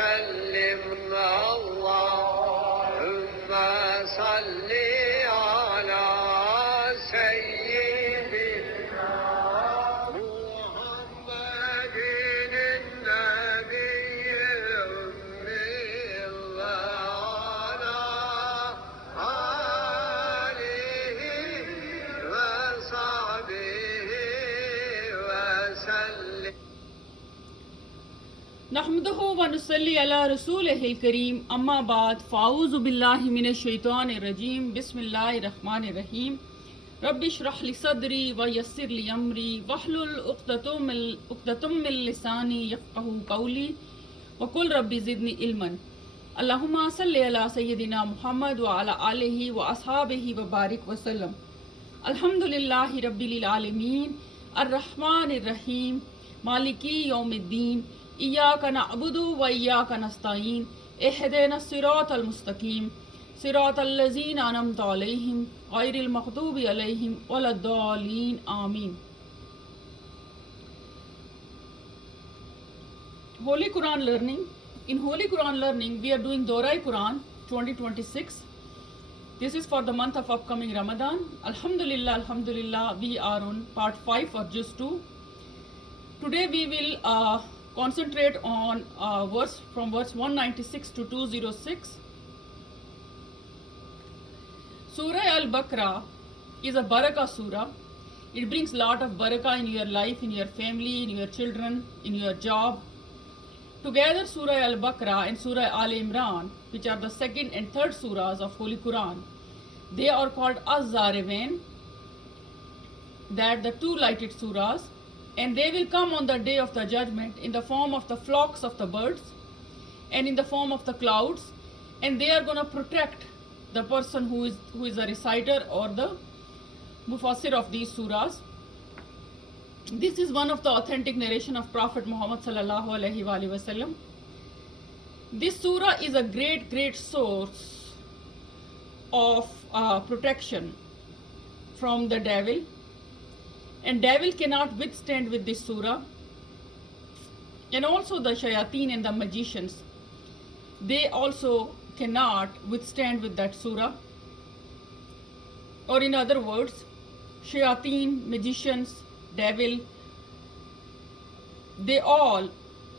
وسلم اللهم صل على سيدنا محمد النبي الأمي وعلى آله وصحبه وسلم. नहमदुहु व नुसल्ली अला रसूलिहिल करीम अम्मा बाद फ़ाऊज़ु बिल्लाहि मिनश शैतानिर रजीम बिस्मिल्लाहिर रहमानिर रहीम रब्बि इश्रह लि सदरी व यस्सिर लि अमरी वहलुल उक़दतुम मिन लिसानी यफ़क़हू क़ौली व कुल रब्बि ज़िदनी इल्मन अल्लाहुम्मा सल्लि अला सय्यिदिना मुहम्मद व अला आलिहि व अस्हाबिहि व बारिक व सल्लम. अल्हम्दुलिल्लाहि रब्बिल आलमीन अर्रहमानिर रहीम मालिकी यौमिद्दीन इय्याका नअबुदु व इय्याका नस्तईन इहदिनस सिरातल मुस्तकीम सिरातल लज़ीना अनअमता अलैहिम गैरिल मग़दूबि अलैहिम वलद्दालीन आमीन. Holy Quran learning. In Holy Quran learning, we are doing Dorai Quran 2026. This is for the month of upcoming Ramadan. Alhamdulillah, Alhamdulillah, we are on part 5 or Juz 2. Today we will concentrate on from verse 196 to 206. Surah Al-Baqarah is a barakah surah. It brings lot of barakah in your life, in your family, in your children, in your job. Together Surah Al-Baqarah and Surah Al-Imran, which are the second and third surahs of Holy Quran, they are called Az-Zarivain, that the two lighted surahs, and they will come on the day of the judgment in the form of the flocks of the birds and in the form of the clouds, and they are going to protect the person who is a reciter or the mufassir of these surahs. This is one of the authentic narration of Prophet Muhammad sallallahu alaihi wasallam. This surah is a great source of protection from the devil, and devil cannot withstand with this surah. And also the shayateen and the magicians, they also cannot withstand with that surah. Or in other words, shayateen, magicians, devil, they all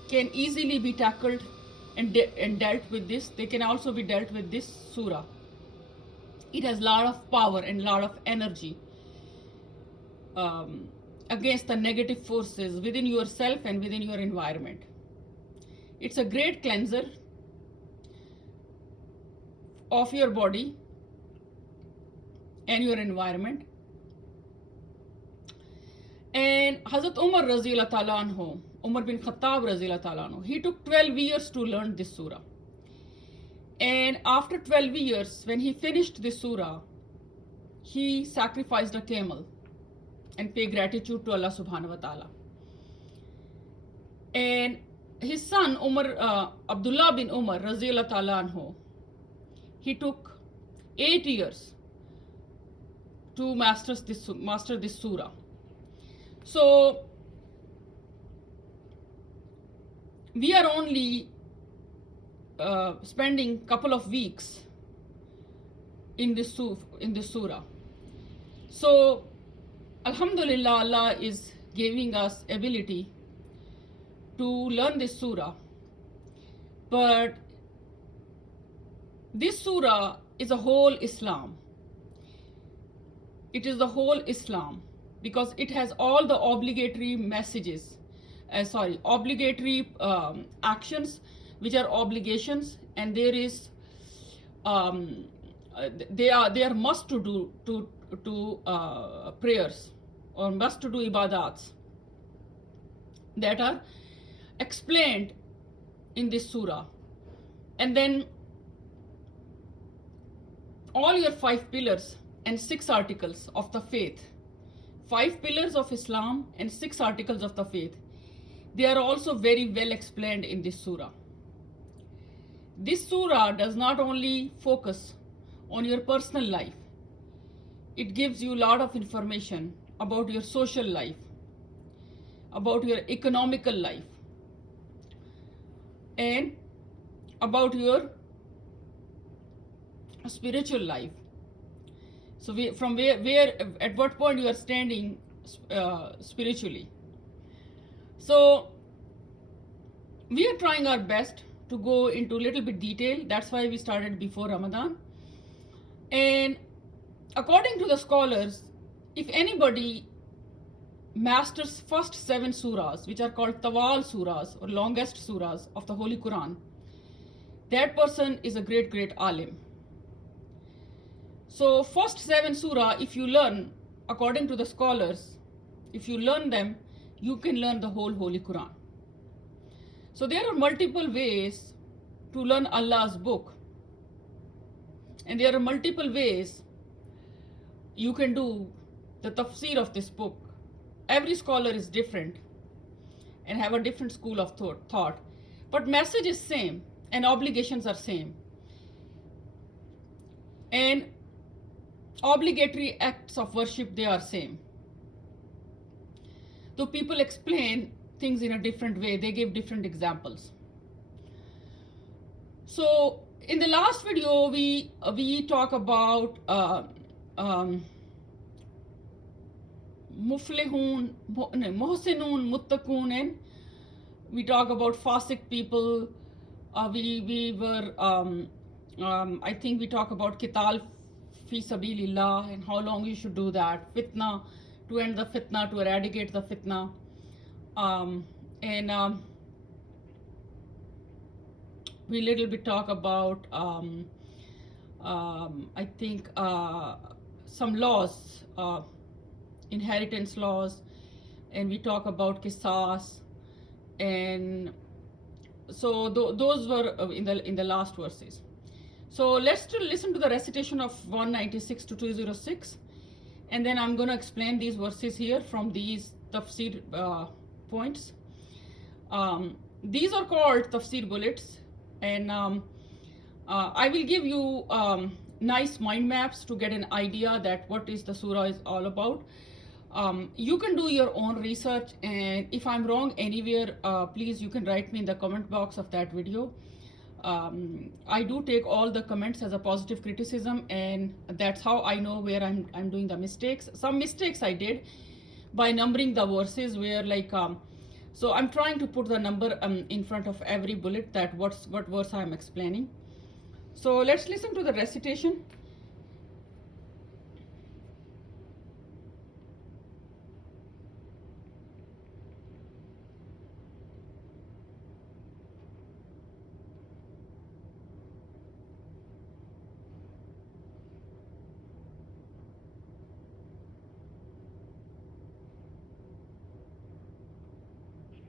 can easily be tackled and dealt with this. They can also be dealt with this surah. It has lot of power and lot of energy against the negative forces within yourself and within your environment. It's a great cleanser of your body and your environment. And Hazrat Umar Raziyallahu Ta'ala anhu, Umar bin Khattab Raziyallahu Ta'ala anhu, he took 12 years to learn this surah. And after 12 years, when he finished this surah, he sacrificed a camel and pay gratitude to Allah subhanahu wa ta'ala. And his son Abdullah bin Umar Raziyallahu Ta'ala anhu, he took 8 years to master this surah. So we are only spending couple of weeks in this surah. So Alhamdulillah, Allah is giving us ability to learn this surah. But this surah is a whole Islam. It is the whole Islam because it has all the obligatory messages, obligatory actions which are obligations, and there is they are must to do prayers or must to do ibadats that are explained in this surah. And then all your 5 pillars and 6 articles of the faith, 5 pillars of Islam and 6 articles of the faith, they are also very well explained in this surah. This surah does not only focus on your personal life, it gives you a lot of information about your social life, about your economical life, and about your spiritual life. So from where at what point you are standing spiritually. So we are trying our best to go into a little bit detail. That's why we started before Ramadan. And according to the scholars, if anybody masters first 7 surahs, which are called Tawal surahs or longest surahs of the Holy Quran, that person is a great alim. So first 7 surah, if you learn, according to the scholars, if you learn them, you can learn the whole Holy Quran. So there are multiple ways to learn Allah's book. And there are multiple ways you can do the tafsir of this book. Every scholar is different and have a different school of thought. But message is same and obligations are same. And obligatory acts of worship, they are same. Though people explain things in a different way, they give different examples. So in the last video, we talk about Muflihun, Muhsinun, Muttaqun, and we talk about Fasik people. We were, I think we talk about Qital fi Sabilillah and how long you should do that. Fitna, to end the fitna, to eradicate the fitna. We little bit talk about, I think, some laws, inheritance laws, and we talk about qisas, and so those were in the last verses. So let's listen to the recitation of 196 to 206, and then I'm going to explain these verses here from these tafsir points. These are called tafsir bullets, and I will give you nice mind maps to get an idea that what is the surah is all about. You can do your own research, and if I'm wrong anywhere, please you can write me in the comment box of that video. I do take all the comments as a positive criticism, and that's how I know where I'm doing the mistakes. Some mistakes I did by numbering the verses, where like so I'm trying to put the number in front of every bullet, that what verse I'm explaining. So let's listen to the recitation.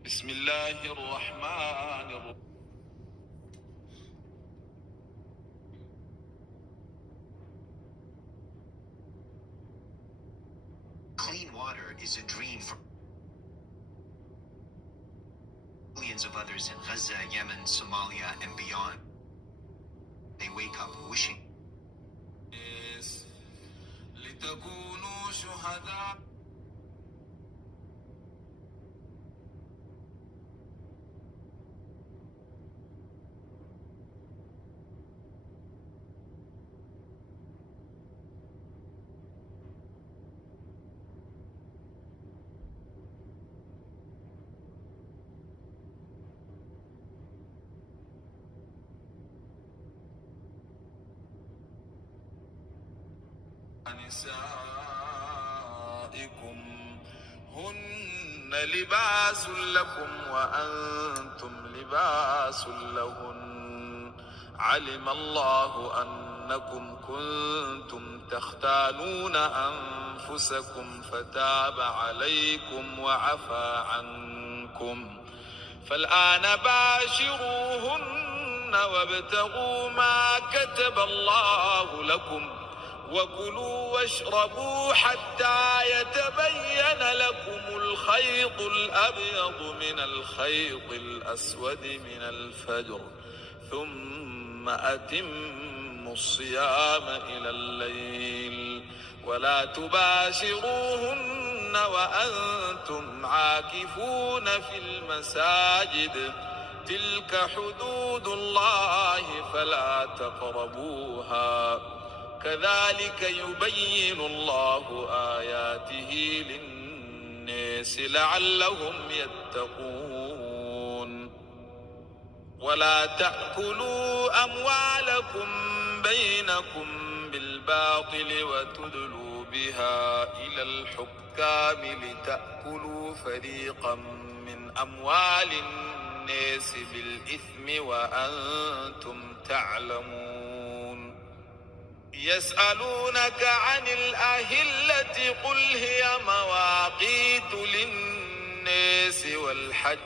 بسم الله الرحمن الرحيم. Clean water is a dream for millions of others in Gaza, Yemen, Somalia, and beyond. They wake up wishing. لتكونوا شهداء. نسائكم هن لباس لكم وأنتم لباس لهن علم الله أنكم كنتم تختانون أنفسكم فتاب عليكم وعفى عنكم فالآن باشروهن وابتغوا ما كتب الله لكم وكلوا واشربوا حتى يتبين لكم الخيط الأبيض من الخيط الأسود من الفجر ثم أتموا الصيام إلى الليل ولا تباشروهن وأنتم عاكفون في المساجد تلك حدود الله فلا تقربوها كذلك يبين الله آياته للناس لعلهم يتقون ولا تأكلوا أموالكم بينكم بالباطل وتدلوا بها إلى الحكام لتأكلوا فريقا من أموال الناس بالإثم وأنتم تعلمون يسألونك عن الأهلة قل هي مواقيت للناس والحج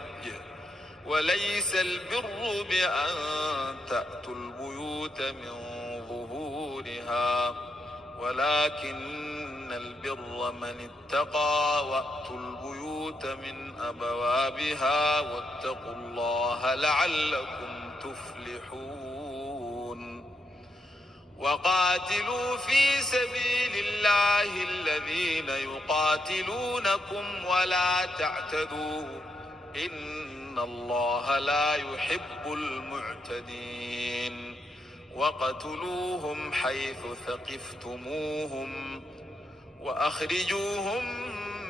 وليس البر بأن تأتوا البيوت من ظهورها ولكن البر من اتقى وأتوا البيوت من أبوابها واتقوا الله لعلكم تفلحون وقاتلوا في سبيل الله الذين يقاتلونكم ولا تعتدوا إن الله لا يحب المعتدين وقتلوهم حيث ثقفتموهم وأخرجوهم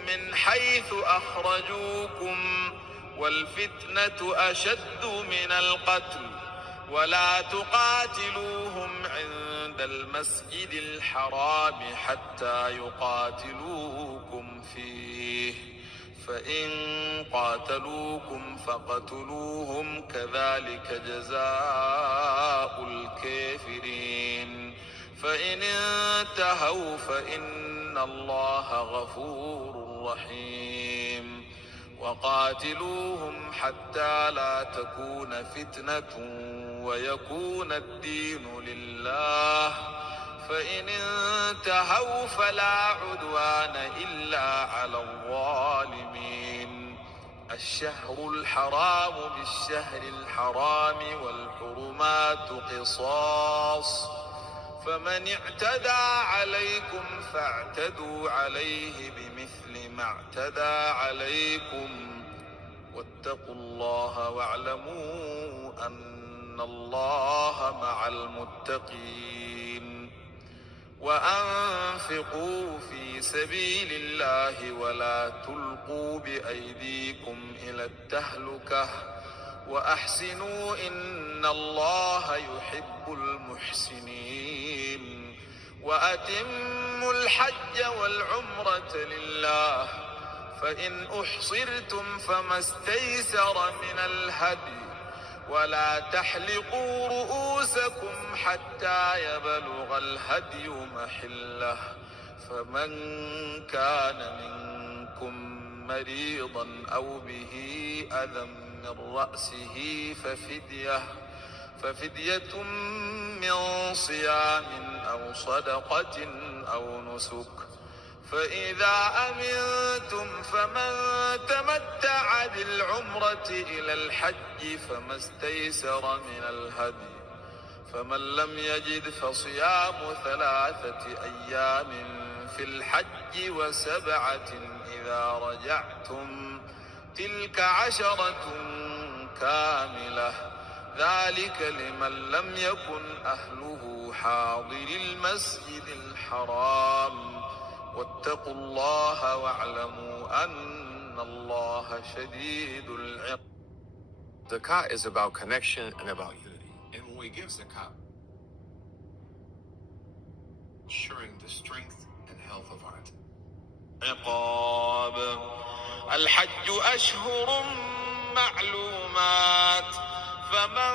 من حيث أخرجوكم والفتنة أشد من القتل ولا تقاتلوهم عند المسجد الحرام حتى يقاتلوكم فيه فإن قاتلوكم فاقتلوهم كذلك جزاء الكافرين فإن انتهوا فإن الله غفور رحيم وقاتلوهم حتى لا تكون فتنة ويكون الدين لله فإن انتهوا فلا عدوان إلا على الظالمين الشهر الحرام بالشهر الحرام والحرمات قصاص فمن اعتدى عليكم فاعتدوا عليه بمثل ما اعتدى عليكم واتقوا الله واعلموا أن الله مع المتقين وأنفقوا في سبيل الله ولا تلقوا بأيديكم إلى التهلكة وأحسنوا إن الله يحب المحسنين وأتموا الحج والعمرة لله فإن أحصرتم فما استيسر من الهدي ولا تحلقوا رؤوسكم حتى يبلغ الهدي محله فمن كان منكم مريضا أو به أذى من رأسه ففدية من صيام أو صدقة أو نسك فإذا أمنتم فمن تمتع بالعمرة إلى الحج فما استيسر من الهدي فمن لم يجد فصيام 3 أيام في الحج و7 إذا رجعتم تلك 10 كاملة ذلك لمن لم يكن أهله حاضر المسجد الحرام واتقوا الله واعلموا أن الله شديد العقاب. Zakah is about connection and about unity. And when we give zakah, ensuring the strength and health of our عقاب الحج أشهر معلومات فمن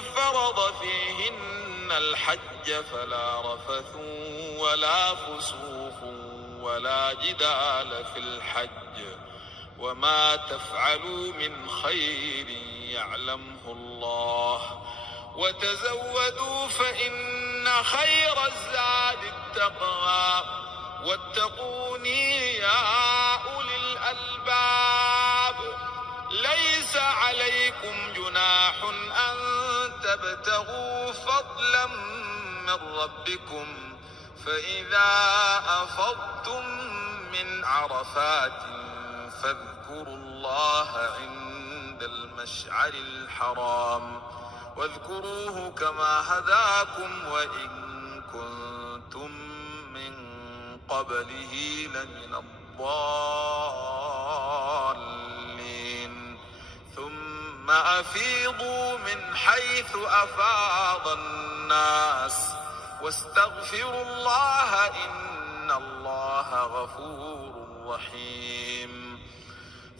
فرض فيهن الحج فلا رفث ولا فسوق ولا جدال في الحج وما تفعلوا من خير يعلمه الله وتزودوا فإن خير الزاد التقوى واتقوني يا أولي الألباب ليس عليكم جناح أن تبتغوا فضلا من ربكم فإذا أفضتم من عرفات فاذكروا الله عند المسجد المشعر الحرام واذكروه كما هداكم وإن كنتم من قبله لمن الضالين ثم أفيضوا من حيث أفاض الناس واستغفروا الله إن الله غفور رحيم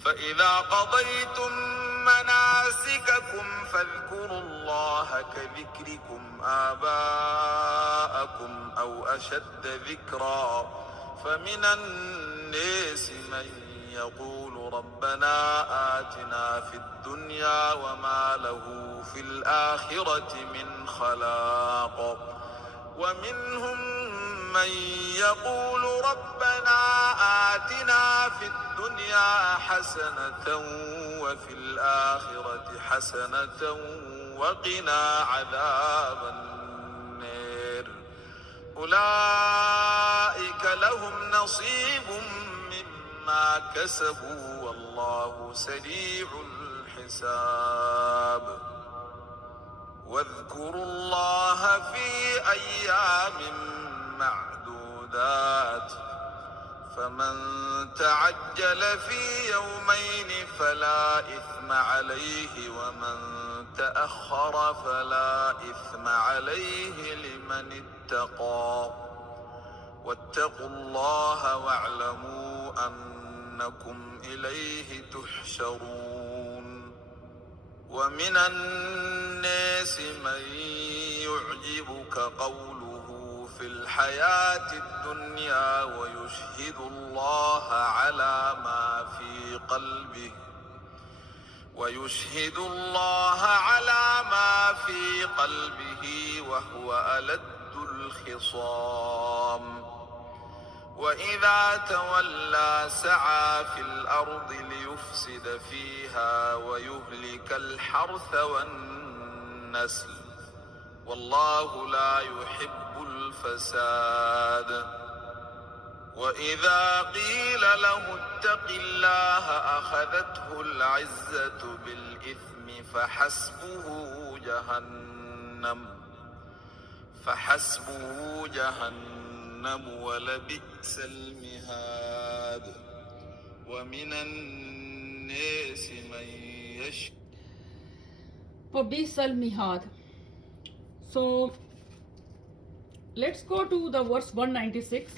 فإذا قضيتم مناسككم فاذكروا الله كذكركم آباءكم أو أشد ذكرا فمن الناس من يقول ربنا آتنا في الدنيا وما له في الآخرة من خلاق ومنهم من يقول ربنا آتنا في الدنيا حسنة وفي الآخرة حسنة وقنا عذاب النار أولئك لهم نصيب مما كسبوا والله سريع الحساب واذكروا الله في أيام معدودات فمن تعجل في يومين فلا إثم عليه ومن تأخر فلا إثم عليه لمن اتقى واتقوا الله واعلموا أنكم إليه تحشرون ومن الناس من يعجبك قوله في الحياة الدنيا ويشهد الله على ما في قلبه وهو ألد الخصام وإذا تولى سعى في الأرض ليفسد فيها ويهلك الحرث والنسل والله لا يحب الفساد وإذا قيل له اتق الله أخذته العزة بالإثم فحسبه جهنم ولبئس المهاد ومن الناس من وبئس المهاد. So let's go to the verse 196.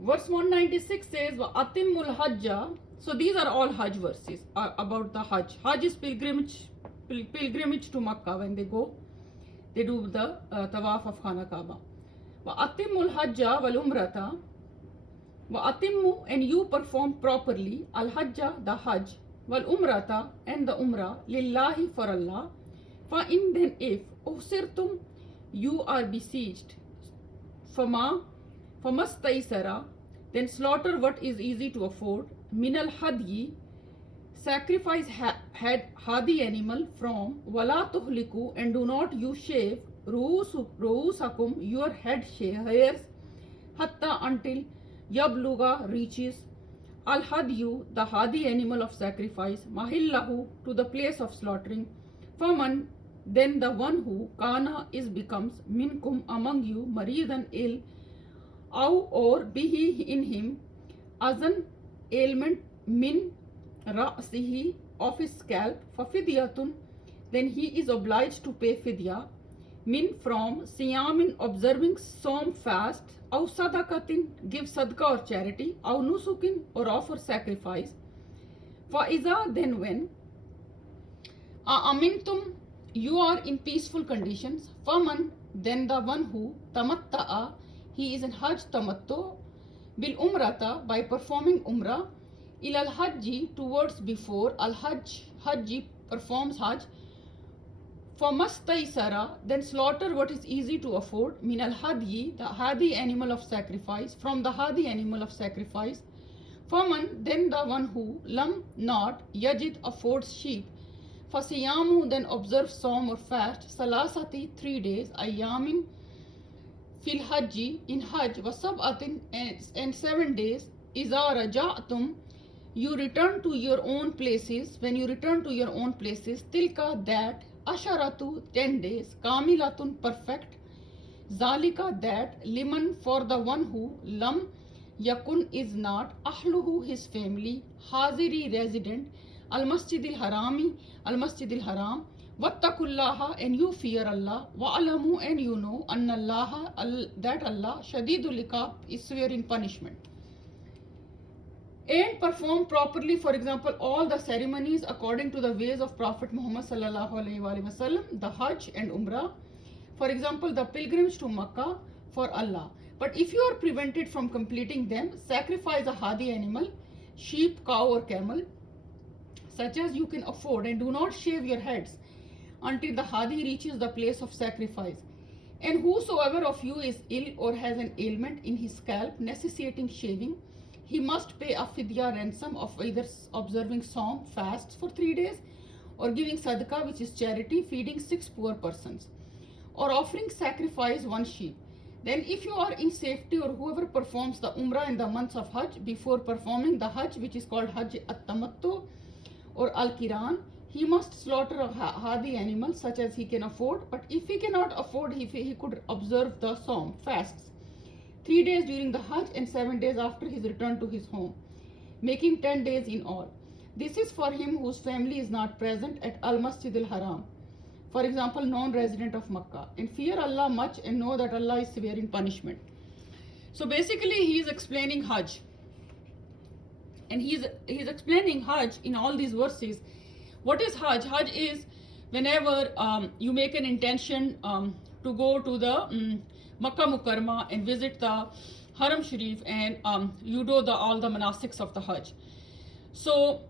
Verse 196 says وَأَتِمُّ الْحَجَّ. So these are all Hajj verses about the Hajj. Hajj is pilgrimage to Makkah. When they go, they do the tawaf of Khana Kaaba. وَأَتِمُّ الْحَجَّ وَالْأُمْرَةَ. وَأَتِمُّ, and you perform properly al-Hajj, the Hajj, wal-Umrata, and the Umrah, lillahi, for Allah. فَإِن, then if, أُحْصِرْتُمْ, you are besieged, فَمَسْتَيْسَرَ, then slaughter what is easy to afford, min al-hadyi, sacrifice hadi animal from, wala tuhliku, and do not you shave, ruusakum, your head hairs, hatta, until, yabluga, reaches, al-hadyu, the hadi animal of sacrifice, mahillahu, to the place of slaughtering, faman, then the one who, kana, becomes, minkum, among you, maridan, ill, aw, or bihi, in him, azan, ailment, min ra'sihi, of his scalp, fafidyatun, then he is obliged to pay fidya, min, from, siyamin, observing som, fast, aw sadaqatin, give sadqa or charity, aw nusukin, or offer sacrifice, fa'iza, then when, amintum, you are in peaceful conditions, faman, then the one who, tamatta'a, he is in Hajj tamattu, bil umrata, by performing umrah, ilal hajji, towards before, al hajji, performs Hajj, for mastaisara, then slaughter what is easy to afford, min al hadyi, the hadi animal of sacrifice, from the hadi animal of sacrifice, faman, then the one who, lam, not, yajid, affords sheep, fasiyamu, then observe som or fast, salasati, 3 days, ayyamin, fil hajji, in Hajj, wa sab'atin, and 7 days, iza raja'tum, you return to your own places, when you return to your own places, tilka, that, asharatu, 10 days, kamilatun, perfect, zalika, that, liman, for the one who, lam, yakun, is not, ahluhu, his family, haziri, resident, al-masjidil harami, al-masjidil haram, wattakullaha, and you fear Allah, wa'alamu, and you know, annallaha, that Allah, shadidul iqab, is severe in punishment. And perform properly, for example, all the ceremonies according to the ways of Prophet Muhammad sallallahu alaihi wasallam, the Hajj and Umrah, for example, the pilgrims to Makkah for Allah. But if you are prevented from completing them, sacrifice a hadi animal, sheep, cow or camel, such as you can afford, and do not shave your heads until the hadi reaches the place of sacrifice. And whosoever of you is ill or has an ailment in his scalp necessitating shaving, he must pay a fidya, ransom, of either observing Sawm, fasts for 3 days, or giving sadaqah, which is charity, feeding 6 poor persons, or offering sacrifice 1 sheep. Then if you are in safety, or whoever performs the Umrah in the months of Hajj, before performing the Hajj, which is called Hajj at-Tamattu or Al-Kiran, he must slaughter a hadi animal such as he can afford. But if he cannot afford, he could observe the Sawm, fasts, 3 days during the Hajj and 7 days after his return to his home, making 10 days in all. This is for him whose family is not present at Al-Masjid al-Haram, for example, non-resident of Makkah. And fear Allah much and know that Allah is severe in punishment. So basically he is explaining Hajj. And he's explaining Hajj in all these verses. What is Hajj? Hajj is whenever you make an intention to go to the Makkah Mukarramah and visit the Haram Sharif, and you do all the manasiks of the Hajj. So,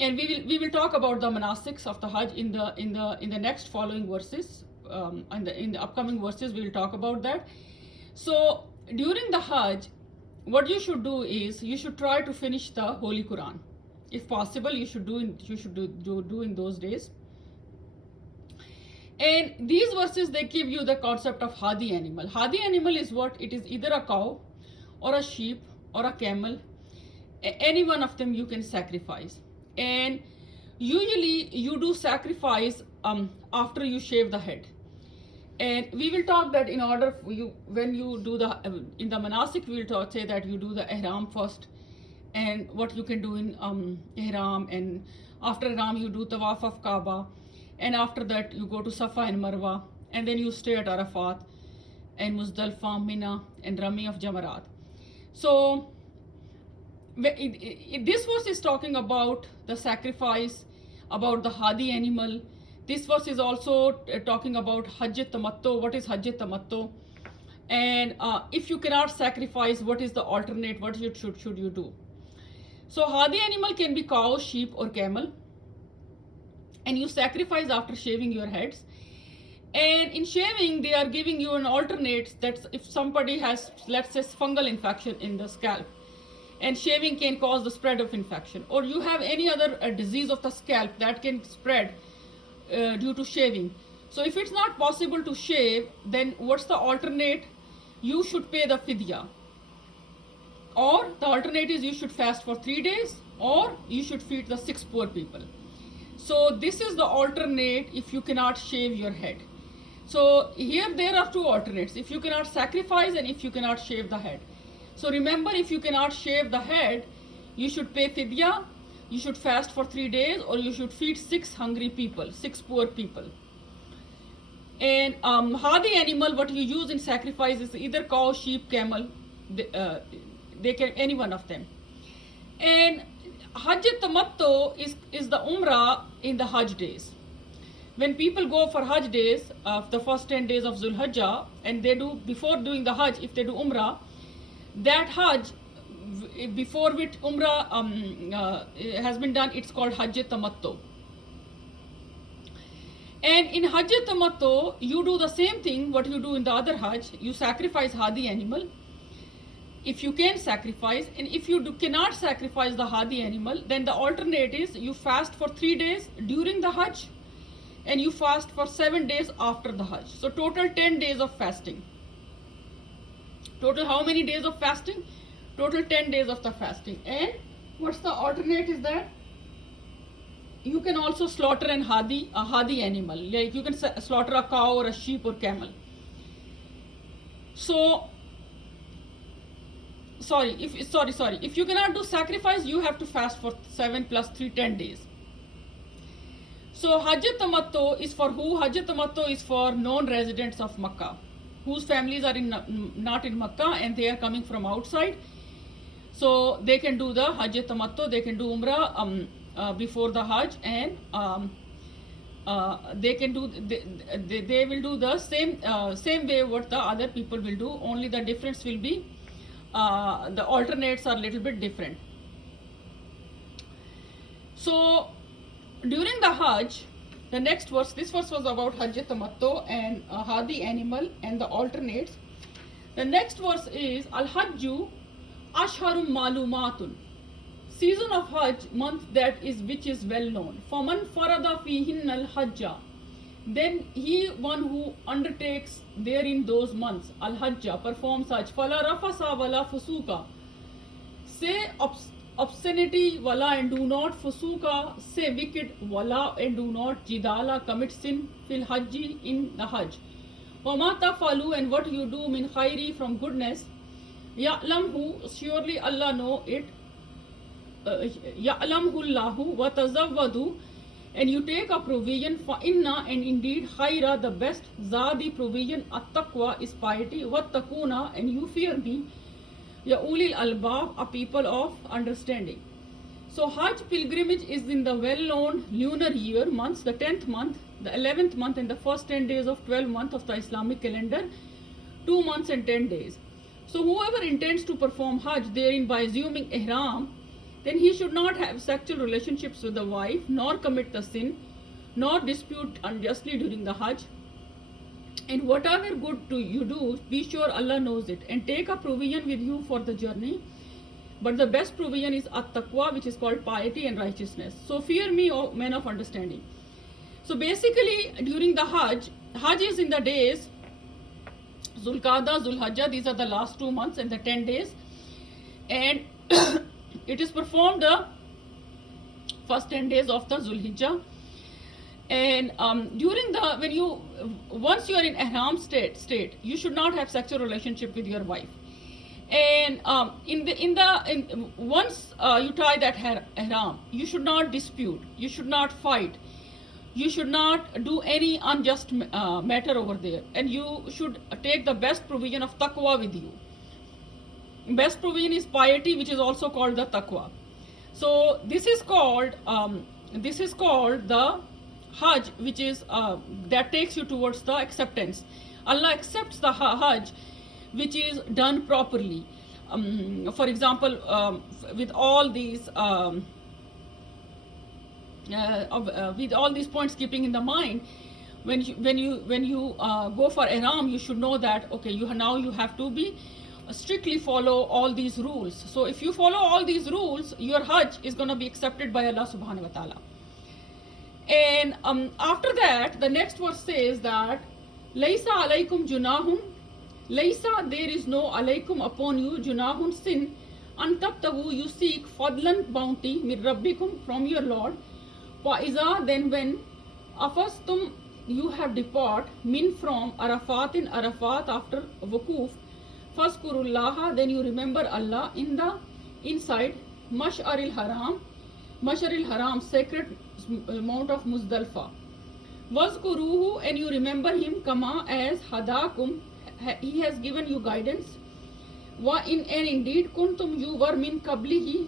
and we will talk about the manasiks of the Hajj in the next following verses. In the upcoming verses we will talk about that. So during the Hajj, what you should do is you should try to finish the Holy Quran. If possible, you should do in those days. And these verses, they give you the concept of hadi animal. Hadi animal is what? It is either a cow or a sheep or a camel. Any one of them you can sacrifice. And usually you do sacrifice after you shave the head. And we will talk that in order for you, when you do in the manasik, we will say that you do the ihram first, and what you can do in ihram, and after ihram you do tawaf of Kaaba, and after that you go to Safa and Marwa, and then you stay at Arafat and Muzdalifah, Mina, and Rami of Jamarat. So this verse is talking about the sacrifice, about the hadi animal. This verse is also talking about Hajj Tamattu. What is Hajj Tamattu? And if you cannot sacrifice, what is the alternate? What should you do? So hadi animal can be cow, sheep or camel. And you sacrifice after shaving your heads. And in shaving, they are giving you an alternate that if somebody has, let's say, fungal infection in the scalp, and shaving can cause the spread of infection, or you have any other disease of the scalp that can spread due to shaving. So if it's not possible to shave, then what's the alternate? You should pay the fidya. Or the alternate is you should fast for 3 days, or you should feed the 6 poor people. So this is the alternate if you cannot shave your head. So here there are 2 alternates. If you cannot sacrifice and if you cannot shave the head. So remember, if you cannot shave the head, you should pay fidya, you should fast for 3 days, or you should feed 6 hungry people, 6 poor people. And hadi animal, what you use in sacrifice is either cow, sheep, camel. They can, any one of them. And Hajj Tamattu is the Umrah in the Hajj days. When people go for Hajj days, the first 10 days of Zulhijjah, and they do, before doing the Hajj, if they do Umrah, that Hajj, before which Umrah has been done, it's called Hajj Tamattu. And in Hajj Tamattu, you do the same thing what you do in the other Hajj. You sacrifice hadi animal, if you can sacrifice. And if you cannot sacrifice the hadi animal, then the alternate is you fast for 3 days during the Hajj, and you fast for 7 days after the Hajj. So total 10 days of fasting. Total how many days of fasting? Total 10 days of the fasting. And what's the alternate is that you can also slaughter a hadi animal. Like you can slaughter a cow or a sheep or camel. So, if you cannot do sacrifice, you have to fast for 7 plus 3, 10 days. So Hajj Tamattu is for who? Hajj Tamattu is for non-residents of Makkah, whose families are not in Makkah and they are coming from outside. So they can do the Hajj Tamattu, they can do Umrah before the Hajj, and they can do they will do the same way what the other people will do. Only the difference will be the alternates are a little bit different. So during the Hajj, the next verse, this verse was about Hajj Tamattu and Hadi animal and the alternates. The next verse is Al Hajju Ashharum Malumatun. Season of Hajj, month that is which is well known. Faman farada fihin al Hajja. Then he one who undertakes therein those months, al Hajja, performs Hajj. Fala rafasa wala fusuka. Say obscenity wala and do not fusuka. Say wicked wala and do not jidala, commit sin fil Hajji in the Hajj. Wama tafalu, and what you do min khairi from goodness. Ya'lamhu, surely Allah know it. Ya'lamhullahu wa tazawwadu, and you take a provision for inna, and indeed khaira, the best, zadi provision, at-taqwa is piety, wattaquna, and you fear me, ya ulil albab, a people of understanding. So Hajj pilgrimage is in the well-known lunar year months, the 10th month, the 11th month, and the first 10 days of 12th month of the Islamic calendar, 2 months and 10 days. So whoever intends to perform Hajj therein by assuming ihram, then he should not have sexual relationships with the wife, nor commit the sin, nor dispute unjustly during the Hajj. And whatever good you do, be sure Allah knows it, and take a provision with you for the journey. But the best provision is at-taqwa, which is called piety and righteousness. So fear me, O men of understanding. So basically, during the Hajj is in the days Zulqa'dah, Zulhajjah, these are the last 2 months and the 10 days. And it is performed the first 10 days of the Zulhijjah. And once you are in ihram state, you should not have sexual relationship with your wife. And once you tie that ihram, you should not dispute, you should not fight, you should not do any unjust matter over there, and you should take the best provision of taqwa with you. Best provision is piety, which is also called the taqwa. So this is called the Hajj, which is that takes you towards the acceptance. Allah accepts the Hajj which is done properly. For example, with all these points keeping in the mind, when you go for ihram, you should know that okay, you have to be strictly follow all these rules. So if you follow all these rules, your Hajj is going to be accepted by Allah subhanahu wa ta'ala. And after that, the next verse says that Laysa alaykum junahun, Laysa, there is no alaykum upon you, junahun, sin, antabtagu, you seek fadlan, bounty, mir rabbikum, from your Lord, wa iza, then when afastum, you have depart, min, from Arafat, in Arafat, after wukuf, faskurullaha, then you remember Allah in the inside Mash'aril Haram, sacred mount of Muzdalfa. Wazkuruhu, and you remember him, kama, as hadakum, he has given you guidance. Wa in, and indeed, kuntum, you were min qablihi,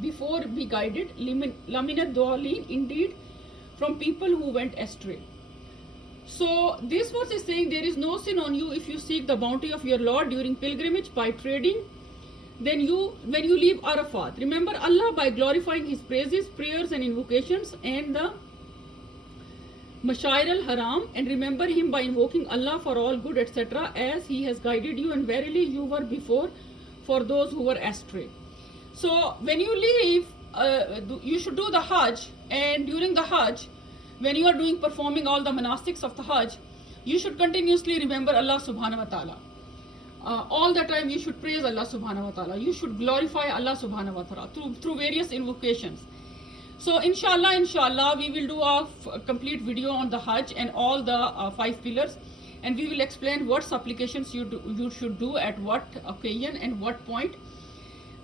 before be guided, laminad dhalin, indeed, from people who went astray. So this verse is saying there is no sin on you if you seek the bounty of your Lord during pilgrimage by trading. Then when you leave Arafat, remember Allah by glorifying His praises, prayers and invocations, and the Mash'ar al-Haram, and remember Him by invoking Allah for all good, etc., as He has guided you, and verily you were before for those who were astray. So when you leave, you should do the Hajj, and during the Hajj, when you are performing all the monastics of the Hajj, you should continuously remember Allah subhanahu wa ta'ala. all the time you should praise Allah subhanahu wa ta'ala. You should glorify Allah subhanahu wa ta'ala through various invocations. So inshallah, we will do a complete video on the Hajj and all the 5 pillars, and we will explain what supplications you should do at what occasion and what point.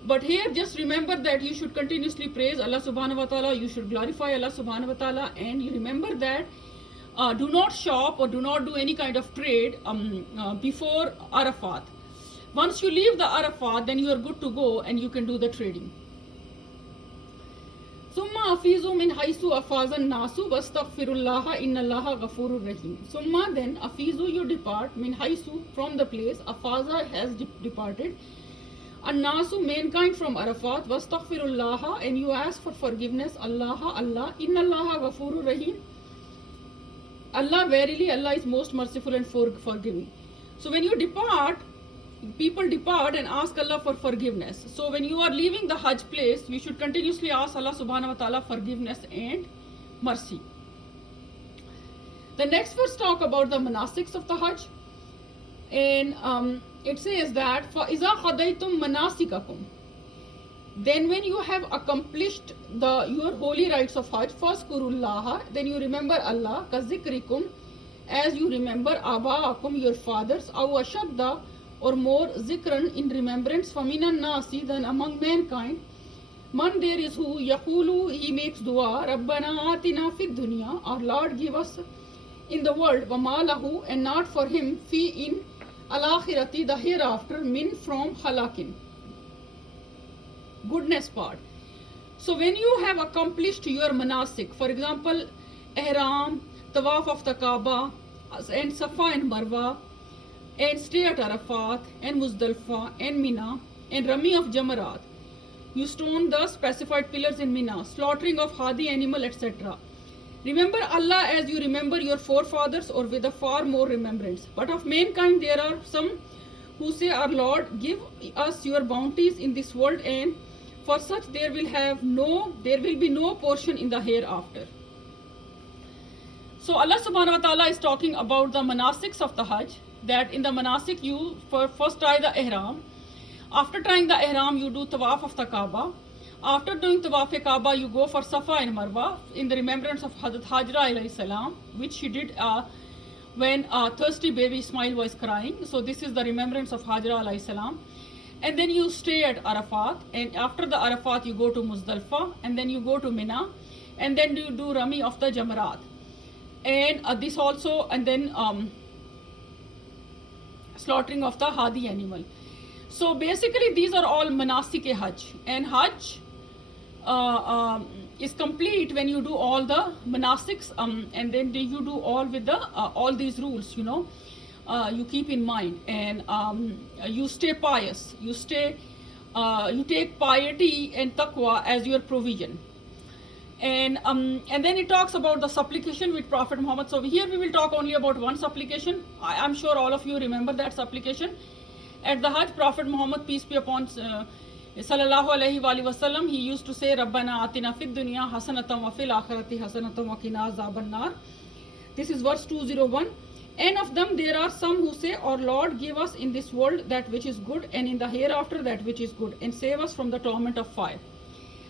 But here just remember that you should continuously praise Allah subhanahu wa ta'ala, you should glorify Allah subhanahu wa ta'ala, and you remember that do not shop or do not do any kind of trade before Arafat. Once you leave the Arafat, then you are good to go and you can do the trading. Summa afizu min haisu afazan nasu wastaghfirullaha innallaha ghafurur rahim. Summa then afizu, you depart, min haisu, from the place, afaza has departed, an-nasu, mankind, from Arafat, wastaghfirullaha, and you ask for forgiveness, Allah, innallaha ghafurur rahim. Allah, verily Allah is most merciful and forgiving. So when you depart, people depart and ask Allah for forgiveness. So when you are leaving the Hajj place, you should continuously ask Allah subhanahu wa ta'ala forgiveness and mercy. The next verse talk about the manasiks of the Hajj, and it says that فَإِذَا خَضَيْتُمْ مَنَاسِكَكُمْ, then when you have accomplished your holy rites of Hajj, فَاسْكُرُوا, then you remember Allah, كَذِكْرِكُمْ, as you remember Aba'akum, your fathers, أَوْ أَشَدَّ, or more, zikran, in remembrance, فَمِنَ النَّاسِ, then among mankind, man, there is who, yaqulu, he makes dua, Rabbana atina fid dunya, our Lord give us in the world, وَمَا لَهُ, and not for him, fi, in al-akhirati, the hereafter, min, from halakin, goodness part. So when you have accomplished your manasik, for example, ihram, tawaf of the Kaaba, and Safa and Marwa, and stay at Arafat, and Muzdalfa, and Mina, and Rami of Jamarat, you stone the specified pillars in Mina, slaughtering of hadi animal, etc. Remember Allah as you remember your forefathers, or with a far more remembrance. But of mankind there are some who say, our Lord, give us your bounties in this world, and for such there will be no portion in the hereafter. So Allah subhanahu wa ta'ala is talking about the manasiks of the Hajj, that in the manasik you first tie the ihram. After tying the ihram, you do tawaf of the Kaaba. After doing tawaf of Kaaba, you go for Safa and Marwa in the remembrance of Hazrat Hajra alayhi salam, which she did when thirsty baby Ismail was crying. So this is the remembrance of Hajra alayhi salam. And then you stay at Arafat, and after the Arafat you go to Muzdalfa, and then you go to Mina, and then you do Rami of the Jamarat, and this also, and then slaughtering of the hadi animal. So basically these are all manasik Hajj, and Hajj is complete when you do all the manasiks, and then you do all with the all these rules, you keep in mind, and you stay pious, you take piety and taqwa as your provision, and then it talks about the supplication with Prophet Muhammad. So here we will talk only about one supplication. I'm sure all of you remember that supplication. At the Hajj, Prophet Muhammad, peace be upon sallallahu alaihi wa sallam, he used to say, Rabbana atina fid dunya hasanatan wa fil akhirati hasanatan wa qina azaban nar. This is verse 201. And of them there are some who say, our Lord, give us in this world that which is good, and in the hereafter that which is good, and save us from the torment of fire.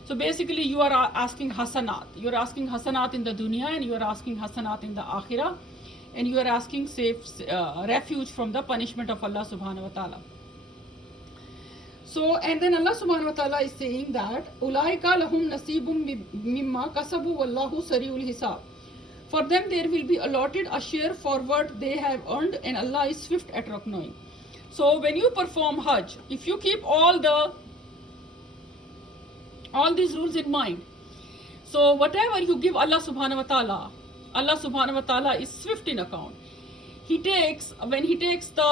So basically you are asking hasanat. You are asking hasanat in the dunya, and you are asking hasanat in the akhirah, and you are asking refuge from the punishment of Allah subhanahu wa ta'ala. So, and then Allah subhanahu wa ta'ala is saying that ulaika lahum nasibum mimma kasabu wallahu sariul hisab. For them there will be allotted a share for what they have earned, and Allah is swift at reckoning. So when you perform Hajj, if you keep all these rules in mind, so whatever you give Allah subhanahu wa ta'ala is swift in account. When he takes the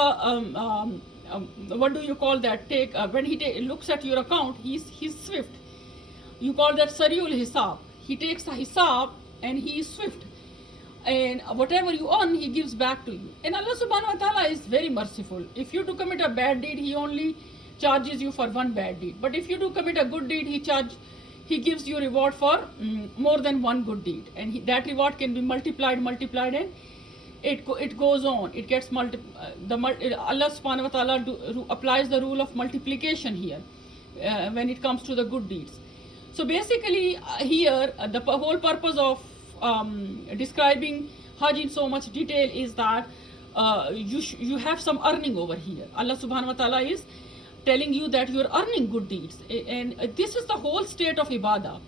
what do you call that? When he looks at your account, he's swift. You call that Sariul Hisab. He takes the Hisab and he is swift. And whatever you earn, he gives back to you. And Allah subhanahu wa ta'ala is very merciful. If you do commit a bad deed, he only charges you for one bad deed. But if you do commit a good deed, he gives you reward for more than one good deed. And that reward can be multiplied, and it goes on. It gets Allah subhanahu wa ta'ala applies the rule of multiplication here when it comes to the good deeds. So basically here the whole purpose of describing Hajj in so much detail is that you have some earning over here. Allah subhanahu wa ta'ala is telling you that you are earning good deeds, and this is the whole state of ibadah,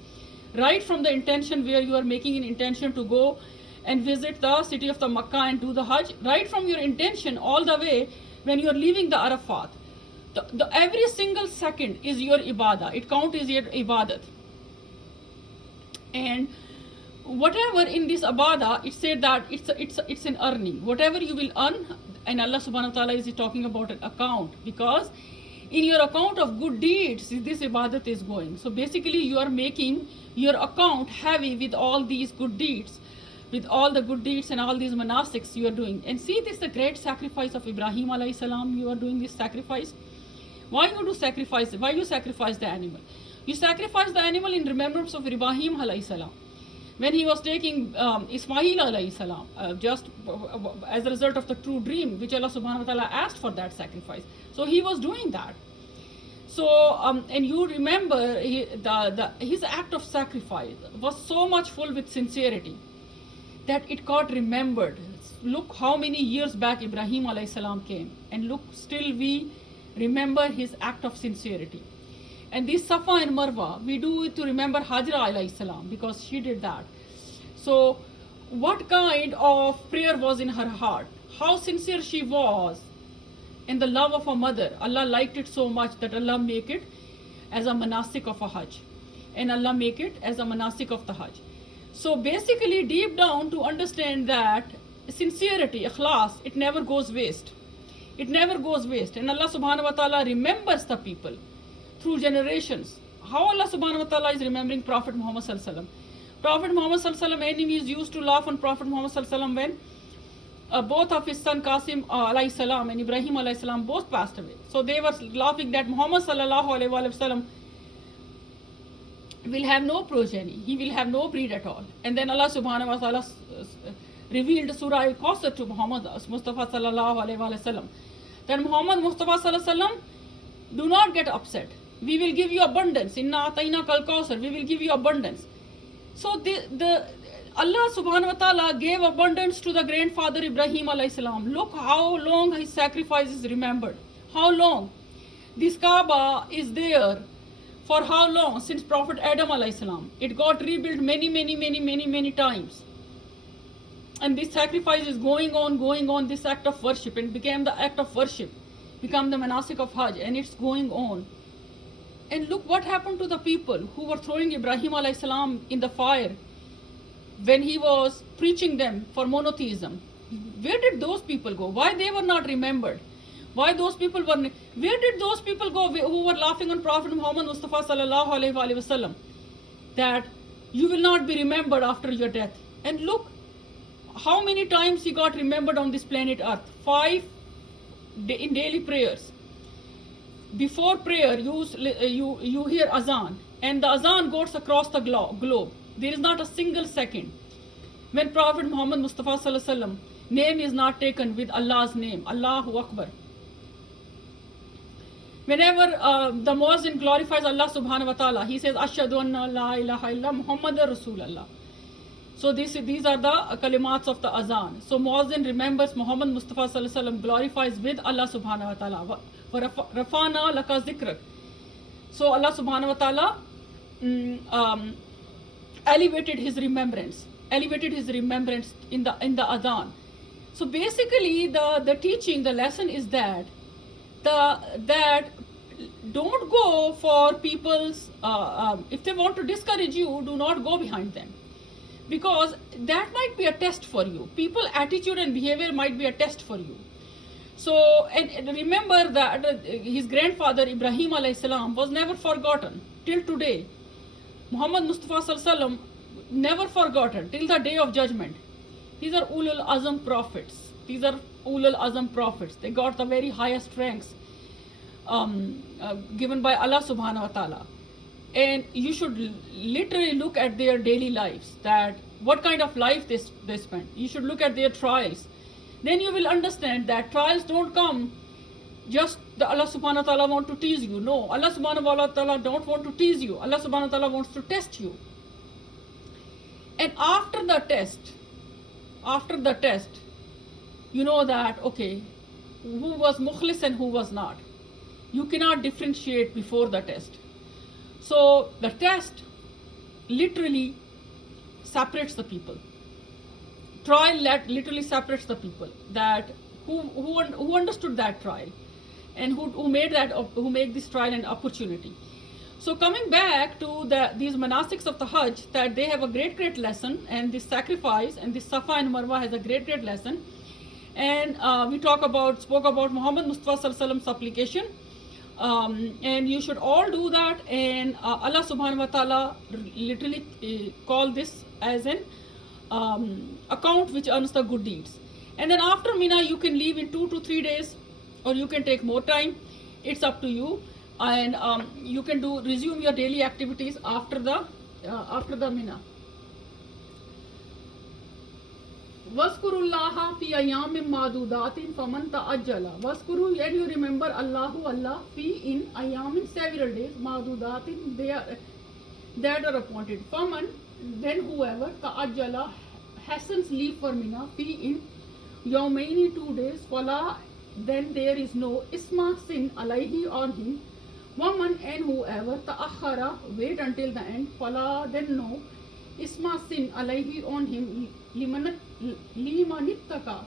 right from the intention where you are making an intention to go and visit the city of the Makkah and do the Hajj, right from your intention all the way when you are leaving the Arafat. Every single second is your ibadah. It counts as your ibadat. And whatever in this ibadah, it said that it's an earning. Whatever you will earn, and Allah subhanahu wa ta'ala is talking about an account, because in your account of good deeds, this ibadat is going. So basically you are making your account heavy with all these good deeds, with all the good deeds and all these manasiks you are doing. And see, this is the great sacrifice of Ibrahim alayhi salam. You are doing this sacrifice. Why you do sacrifice? Why you sacrifice the animal? You sacrifice the animal in remembrance of Ibrahim alayhi salam. When he was taking Ismail alayhi salam, just as a result of the true dream, which Allah subhanahu wa ta'ala asked for that sacrifice. So he was doing that. So, and you remember his act of sacrifice was so much full with sincerity that it got remembered. Look how many years back Ibrahim alayhi salam came, and look, still we remember his act of sincerity. And this Safa and Marwa, we do it to remember Hajra alayhi salam, because she did that. So what kind of prayer was in her heart, how sincere she was in the love of her mother. Allah liked it so much that Allah make it as a manasik of a Hajj, and Allah make it as a manasik of the Hajj. So basically deep down to understand that sincerity, ikhlas, it never goes waste. It never goes waste. And Allah subhanahu wa ta'ala remembers the people through generations. How Allah subhanahu wa ta'ala is remembering Prophet Muhammad sallallahu alaihi wasallam. Prophet Muhammad sallallahu alaihi wasallam, enemies used to laugh on Prophet Muhammad sallallahu alaihi wasallam when both of his son Qasim alayhi salam and Ibrahim alayhi salam both passed away. So they were laughing that Muhammad sallallahu alaihi wasallam will have no progeny, he will have no breed at all. And then Allah subhanahu wa ta'ala revealed Surah Al-Kawthar to Muhammad Mustafa sallallahu alaihi wasallam, that Muhammad Mustafa sallallahu alaihi wasallam, do not get upset, we will give you abundance. Inna atayna kal Kawthar, we will give you abundance. So the Allah subhanahu wa ta'ala gave abundance to the grandfather Ibrahim alayhi salam. Look how long his sacrifice is remembered. How long? This Kaaba is there for how long? Since Prophet Adam alayhi salam. It got rebuilt many times. And this sacrifice is going on, this act of worship, and became the act of worship, become the manasik of Hajj, and it's going on. And look what happened to the people who were throwing Ibrahim alayhi salam in the fire when he was preaching them for monotheism. Where did those people go? Why they were not remembered? Why those people were? Where did those people go who were laughing on Prophet Muhammad Mustafa sallallahu alaihi wasallam that you will not be remembered after your death? And look how many times he got remembered on this planet Earth. 5 in daily prayers. Before prayer, you hear azan, and the azan goes across the globe. There is not a single second when Prophet Muhammad Mustafa sallallahu alaihi wasallam name is not taken with Allah's name, Allahu Akbar. Whenever the Muazzin glorifies Allah subhanahu wa ta'ala, he says, Ashhadu anna la ilaha illa Muhammadar Rasulullah. So these are the kalimats of the azan. So Muazzin remembers Muhammad Mustafa sallallahu alaihi wasallam, glorifies with Allah subhanahu wa ta'ala. Rafana laka zikrak. So Allah subhanahu wa ta'ala elevated his remembrance in the adhan. So basically the teaching, the lesson is that don't go for people's if they want to discourage you, do not go behind them, because that might be a test for you. People attitude and behavior might be a test for you. So and remember that his grandfather Ibrahim alayhi salam was never forgotten till today. Muhammad Mustafa sallallahu alaihi wasallam never forgotten till the day of judgment. These are ulul azam prophets. They got the very highest ranks given by Allah subhanahu wa ta'ala. And you should literally look at their daily lives, that what kind of life they spent. You should look at their trials. then you will understand that trials don't come just the Allah subhanahu wa ta'ala want to tease you. No, Allah subhanahu wa ta'ala don't want to tease you. Allah subhanahu wa ta'ala wants to test you. And after the test, you know that, okay, who was mukhlis and who was not. You cannot differentiate before the test. So the test literally separates the people. Trial literally separates the people that who understood that trial and who made this trial an opportunity. So coming back to these monastics of the Hajj, that they have a great lesson, and this sacrifice and this Safa and Marwa has a great lesson. And we spoke about Muhammad Mustafa Sallallahu Alaihi Wasallam's supplication, and you should all do that. And Allah Subhanahu wa Taala literally call this as an account which earns the good deeds. And then after Mina, you can leave in 2 to 3 days, or you can take more time. It's up to you. And you can resume your daily activities after the Mina. Waskurullaha fi ayyamin madudatin faman ta'ajjala. Waskuru, and you remember Allah fi in ayyamin, several days, madudatin, that are appointed. Faman, then whoever, ta'ajjala, hastens leave for Mina, fi in yawmaini, 2 days, fala, then there is no isma, sin, alayhi, on him. Waman, and whoever, ta'akhara, wait until the end, fala, then no isma, sin, alayhi, on him, limanittaka,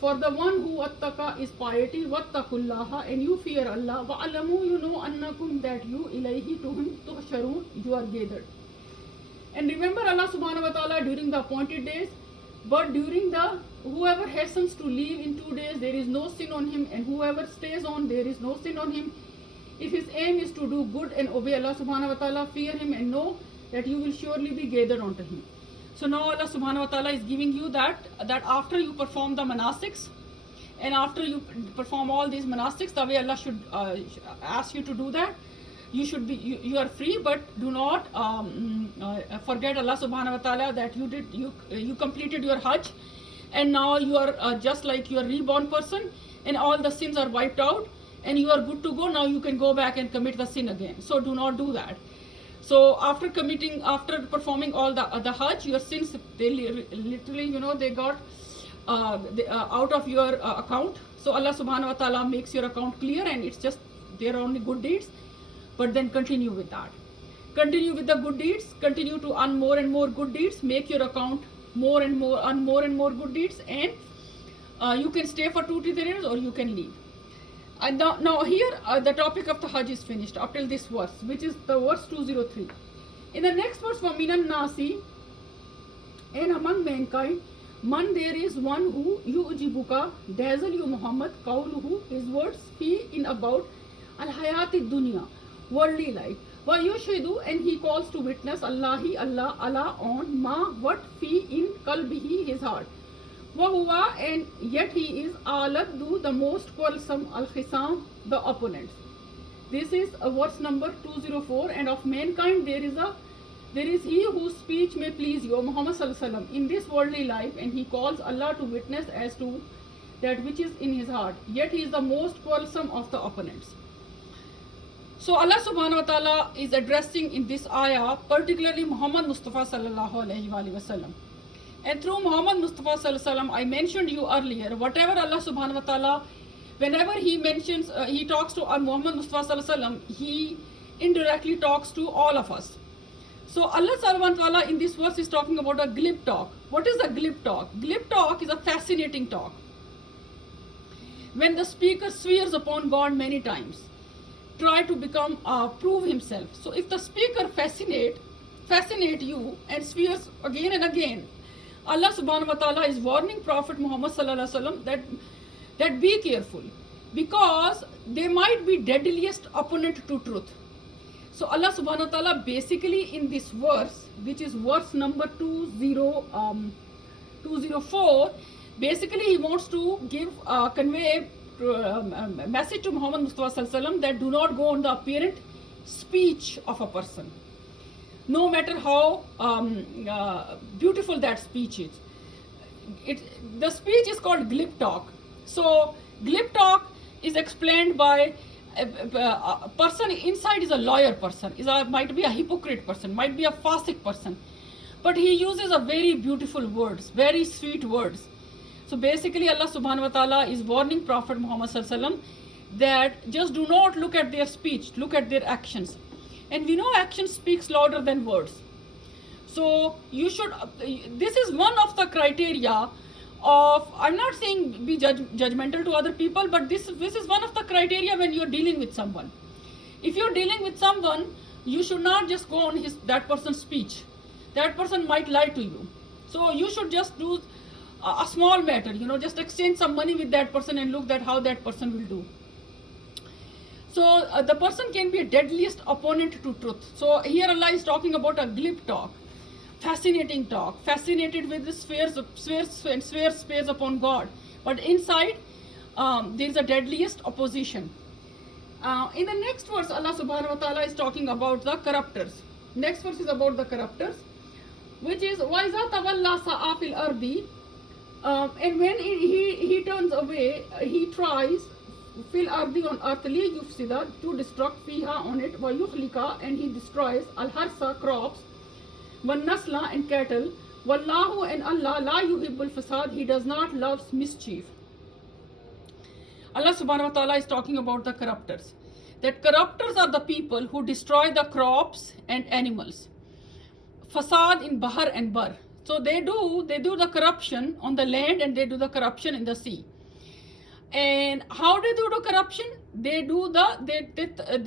for the one who attaka is piety, wattakullaha, and you fear Allah, wa'alamu, you know, annakum, that you, ilayhi, to him, tuhsharun, you are gathered. And remember Allah subhanahu wa ta'ala during the appointed days, but during the, whoever hastens to leave in 2 days, there is no sin on him, and whoever stays on, there is no sin on him. If his aim is to do good and obey Allah subhanahu wa ta'ala, fear him and know that you will surely be gathered onto him. So now Allah subhanahu wa ta'ala is giving you that after you perform the monastics, and after you perform all these monastics, the way Allah should ask you to do that, you are free, but do not forget Allah subhanahu wa ta'ala, that you completed your Hajj, and now you are just like you are reborn person, and all the sins are wiped out, and you are good to go. Now you can go back and commit the sin again. So do not do that. So after performing all the Hajj, your sins, they literally, you know, they got out of your account. So Allah subhanahu wa ta'ala makes your account clear, and it's just, there are only good deeds. But then continue with that. Continue with the good deeds. Continue to earn more and more good deeds. Make your account more and more, earn more and more good deeds. And you can stay for 2 to 3 years, or you can leave. And now here the topic of the Hajj is finished up till this verse, which is the verse 203. In the next verse, for minan nasi, and among mankind, man, there is one who yu'jibuka, dazzle you Muhammad, qawluhu, his words, fi, in about al hayati dunya, worldly life, wa yushhidu, and he calls to witness Allahi, Allah on ma, what, fi, in qalbihi, his heart, wa huwa, and yet he is aladdu, the most quarrelsome, al khisam, the opponents. This is verse number 204. And of mankind there is he whose speech may please you, Muhammad sallallahu alaihi wasallam, in this worldly life, and he calls Allah to witness as to that which is in his heart, yet he is the most quarrelsome of the opponents. So Allah subhanahu wa ta'ala is addressing in this ayah particularly Muhammad Mustafa sallallahu alaihi wasallam. And through Muhammad Mustafa sallallahu alaihi wasallam, I mentioned you earlier, whatever Allah subhanahu wa ta'ala, whenever he mentions, he talks to Muhammad Mustafa sallallahu alaihi wasallam, he indirectly talks to all of us. So Allah subhanahu wa ta'ala in this verse is talking about a glib talk. What is a glib talk? Glib talk is a fascinating talk. When the speaker swears upon God many times, try to prove himself. So if the speaker fascinate you and swears again and again, Allah subhanahu wa ta'ala is warning Prophet Muhammad sallallahu alaihi wasallam that be careful, because they might be deadliest opponent to truth. So Allah subhanahu wa ta'ala basically in this verse, which is verse number 204, basically he wants to convey a message to Muhammad Mustafa sallallahu alaihi wasallam that do not go on the apparent speech of a person, no matter how beautiful that speech is. the speech is called glib talk. So glib talk is explained by a person inside is a lawyer person, might be a hypocrite person, might be a fasik person, but he uses a very beautiful words, very sweet words. So basically Allah subhanahu wa ta'ala is warning Prophet Muhammad sallallahu alaihi wasallam that just do not look at their speech, look at their actions. And we know action speaks louder than words. So you should, this is one of the criteria of, I'm not saying be judgmental to other people, but this is one of the criteria when you're dealing with someone. If you're dealing with someone, you should not just go on that person's speech. That person might lie to you. So you should just do a small matter, just exchange some money with that person and look at how that person will do. So the person can be a deadliest opponent to truth. So here Allah is talking about a glib talk, fascinating talk, fascinated with the swears space upon God. But inside, there is a deadliest opposition. In the next verse, Allah subhanahu wa ta'ala is talking about the corruptors. Next verse is about the corruptors, which is وَإِذَا تَوَلَّى سَعَى فِي الْأَرْضِ. And when he turns away, he tries fil ardi on earth li yufsida, to destruct fiha on it, wa yuhlika, and he destroys al harsa, crops, wa nasla, and cattle, wallahu, and Allah la yuhibbul fasad, he does not love mischief. Allah subhanahu wa ta'ala is talking about the corruptors, that corruptors are the people who destroy the crops and animals. Fasad in bahar and bar. So they do the corruption on the land, and they do the corruption in the sea. And how they do the corruption? They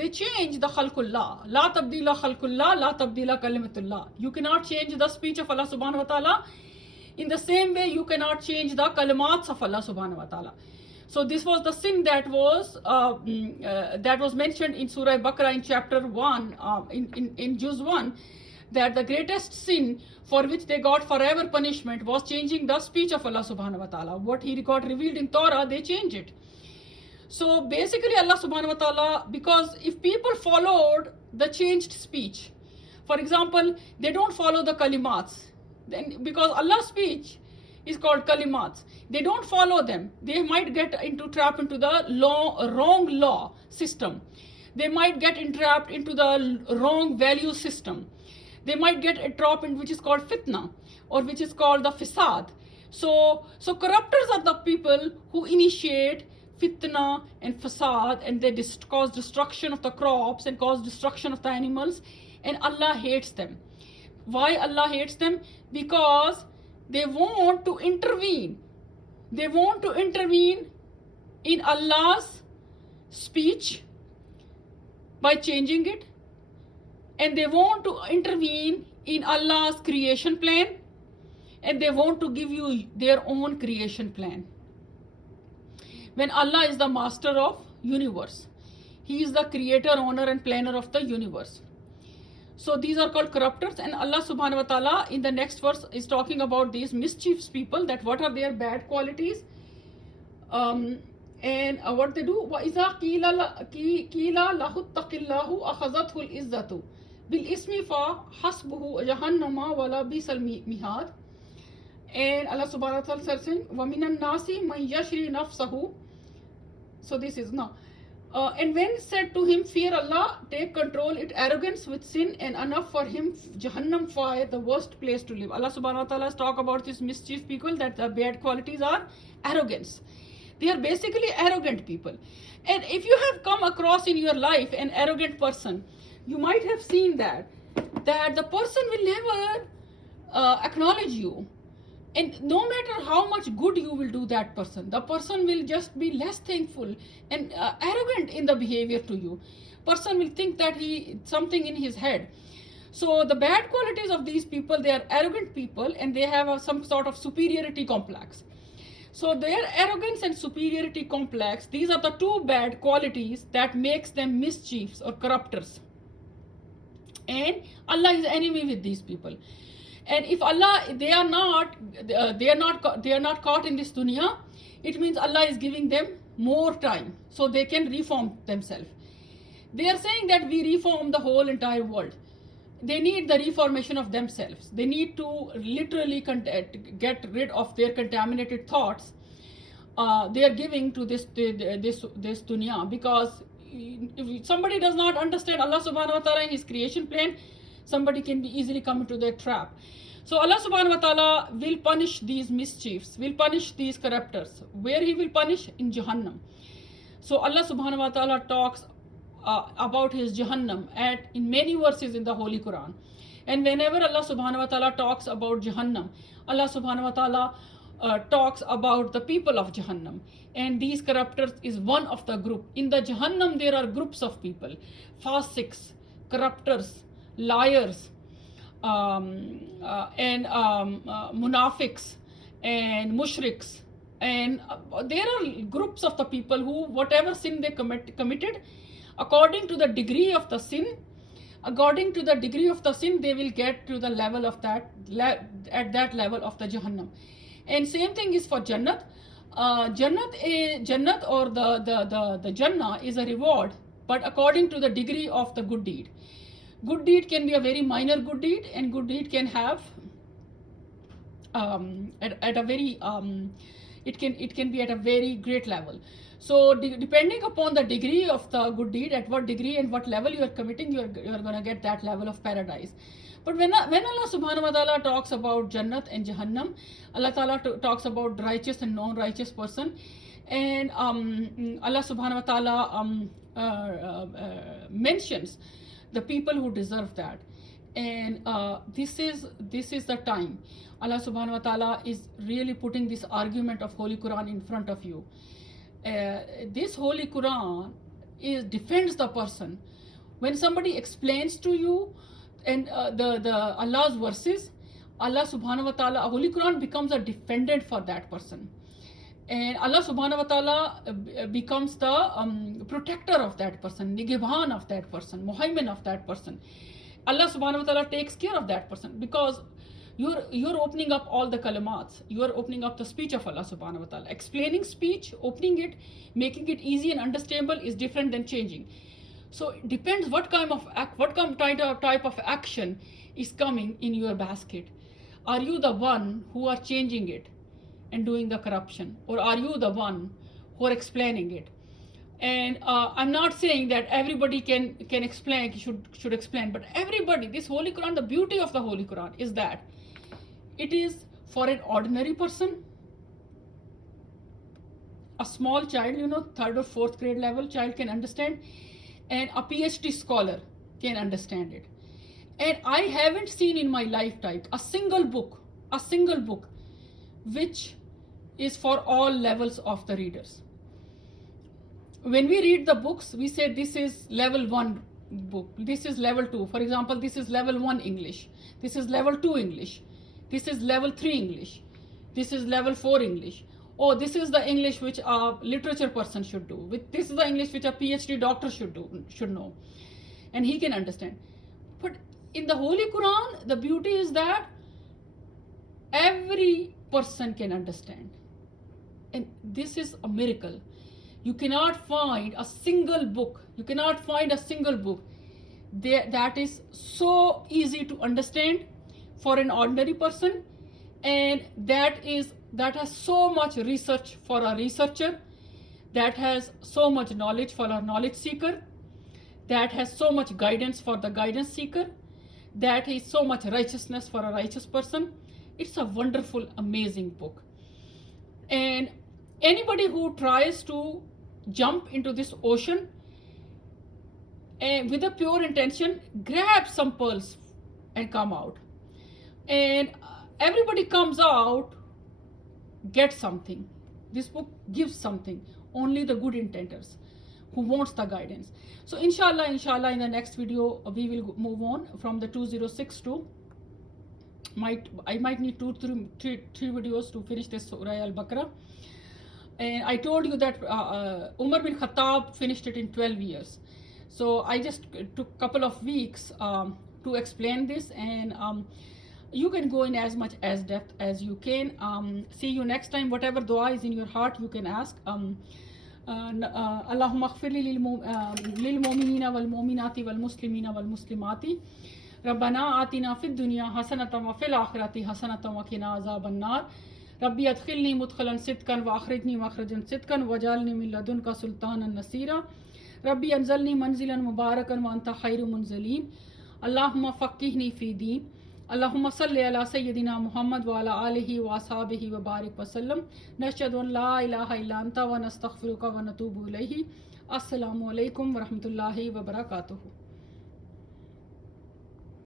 change the khalqullah. La tabdila khalqullah, la tabdila kalimatullah. You cannot change the speech of Allah subhanahu wa ta'ala. In the same way, you cannot change the kalimats of Allah subhanahu wa ta'ala. So this was the sin that was mentioned in Surah Baqarah in chapter 1, in Juz 1, that the greatest sin for which they got forever punishment was changing the speech of Allah subhanahu wa ta'ala. What he got revealed in Torah, they change it. So basically Allah subhanahu wa ta'ala, because if people followed the changed speech, for example, they don't follow the kalimats, then because Allah's speech is called kalimats, they don't follow them, they might get trapped into the wrong law system. They might get entrapped into the wrong value system. They might get a drop in which is called fitna, or which is called the fasad. So corruptors are the people who initiate fitna and fasad, and they cause destruction of the crops and cause destruction of the animals, and Allah hates them. Why Allah hates them? Because they want to intervene. They want to intervene in Allah's speech by changing it. And they want to intervene in Allah's creation plan, and they want to give you their own creation plan. When Allah is the master of universe, He is the creator, owner, and planner of the universe. So these are called corruptors, and Allah subhanahu wa ta'ala in the next verse is talking about these mischievous people, that what are their bad qualities, and what they do. وَإِذَا قِيلَ لَهُ اتَّقِ اللَّهُ أَخَذَتْهُ الْإِزَّةُ بِالْإِسْمِ فَحَسْبُهُ جَهَنَّمَ وَلَبِئْسَ الْمِهَادُ. And Allah subhanahu wa ta'ala says, وَمِنَ النَّاسِ مَنْ يَشْرِي نَفْسَهُ. So this is now. And when said to him, fear Allah, take control, it arrogance with sin, and enough for him Jahannam fire, the worst place to live. Allah subhanahu wa ta'ala has talked about these mischief people, that the bad qualities are arrogance. They are basically arrogant people. And if you have come across in your life an arrogant person, you might have seen that the person will never acknowledge you. And no matter how much good you will do that person, the person will just be less thankful and arrogant in the behavior to you. Person will think that something in his head. So the bad qualities of these people, they are arrogant people, and they have some sort of superiority complex. So their arrogance and superiority complex, these are the two bad qualities that makes them mischiefs or corruptors. And Allah is enemy with these people. And if Allah, they are not caught in this dunya, it means Allah is giving them more time so they can reform themselves. They are saying that we reform the whole entire world. they need the reformation of themselves. They need to literally get rid of their contaminated thoughts they are giving to this dunya, because if somebody does not understand Allah subhanahu wa ta'ala and his creation plan, somebody can easily come into their trap. So Allah subhanahu wa ta'ala will punish these mischiefs, will punish these corruptors. Where he will punish? In Jahannam. So Allah subhanahu wa ta'ala talks about his Jahannam in many verses in the Holy Quran. And whenever Allah subhanahu wa ta'ala talks about Jahannam, Allah subhanahu wa ta'ala talks about the people of Jahannam. And these corruptors is one of the group. In the Jahannam there are groups of people: fasiqs, corruptors, liars, and munafiqs and mushriks. And there are groups of the people who, whatever sin they committed, according to the degree of the sin, they will get to the level of that, at that level of the Jahannam. And same thing is for Jannat. Jannat or the Jannah is a reward, but according to the degree of the good deed. Good deed can be a very minor good deed, and good deed can have at a very it can be at a very great level. So depending upon the degree of the good deed, at what degree and what level you are committing, you are going to get that level of paradise. But when Allah subhanahu wa ta'ala talks about Jannat and Jahannam, Allah ta'ala talks about righteous and non-righteous person. And Allah subhanahu wa ta'ala mentions the people who deserve that. And this is the time Allah subhanahu wa ta'ala is really putting this argument of Holy Quran in front of you. This Holy Quran defends the person. When somebody explains to you and the Allah's verses, Allah subhanahu wa ta'ala, Holy Quran becomes a defendant for that person. And Allah subhanahu wa ta'ala becomes the protector of that person, Nigehban of that person, Muhaymin of that person. Allah subhanahu wa ta'ala takes care of that person, because you're opening up all the kalamats. You are opening up the speech of Allah subhanahu wa ta'ala. Explaining speech, opening it, making it easy and understandable is different than changing. So it depends what type of action is coming in your basket. Are you the one who are changing it and doing the corruption, or are you the one who are explaining it? And I'm not saying that everybody can explain, should explain, but everybody, this Holy Quran, the beauty of the Holy Quran is that it is for an ordinary person, a small child, 3rd or 4th grade level child can understand, and a PhD scholar can understand it. And I haven't seen in my lifetime a single book which is for all levels of the readers. When we read the books, we say this is level 1 book, this is level 2. For example, this is level 1 English, this is level 2 English, this is level 3 English, this is level 4 English. Oh, this is the English which a literature person should do. This is the English which a PhD doctor should know. And he can understand. But in the Holy Quran, the beauty is that every person can understand. And this is a miracle. You cannot find a single book that is so easy to understand for an ordinary person, and that has so much research for a researcher, that has so much knowledge for a knowledge seeker, that has so much guidance for the guidance seeker, that is so much righteousness for a righteous person. It's a wonderful, amazing book. And anybody who tries to jump into this ocean and with a pure intention, grab some pearls and come out. And everybody comes out, get something. This book gives something. Only the good intenders who wants the guidance. So inshallah, in the next video, we will move on from the 206 to, I might need 2-3 videos to finish this Surah Al-Baqarah. And I told you that Umar bin Khattab finished it in 12 years. So I just took a couple of weeks to explain this, and you can go in as much as depth as you can. See you next time. Whatever dua is in your heart, you can ask. Allahumma aghfir li lil mu'minina wal mu'minati wal muslimina wal muslimati. रब्बना आतिना फिद दुनिया हसनतम व fill आखिरति हसनतम व क़िना अज़ाबन्नार रब्बी अदखिलनी मुदखलन सिद्क़न व अखरिजनी मखरजन सिद्क़न वजअलनी मिन लदुनका सुल्तानन नसीरा रब्बी अंज़िलनी मंज़िलन मुबारकन व अंता खैरुल मुंज़िलीन अल्लाहुम्मा फ़क़्क़िहनी फ़ी दीन अल्लाहुम्मा सल्लि अला सय्यदिना मुहम्मद व अला आलिहि व अस्हाबिहि व बारिक वसल्लम नशहदु अन ला इलाहा इल्ला अंता व नस्तग़फिरुका व नतूबु इलैहि। अस्सलामु अलैकुम व रहमतुल्लाहि व बरकातुहू।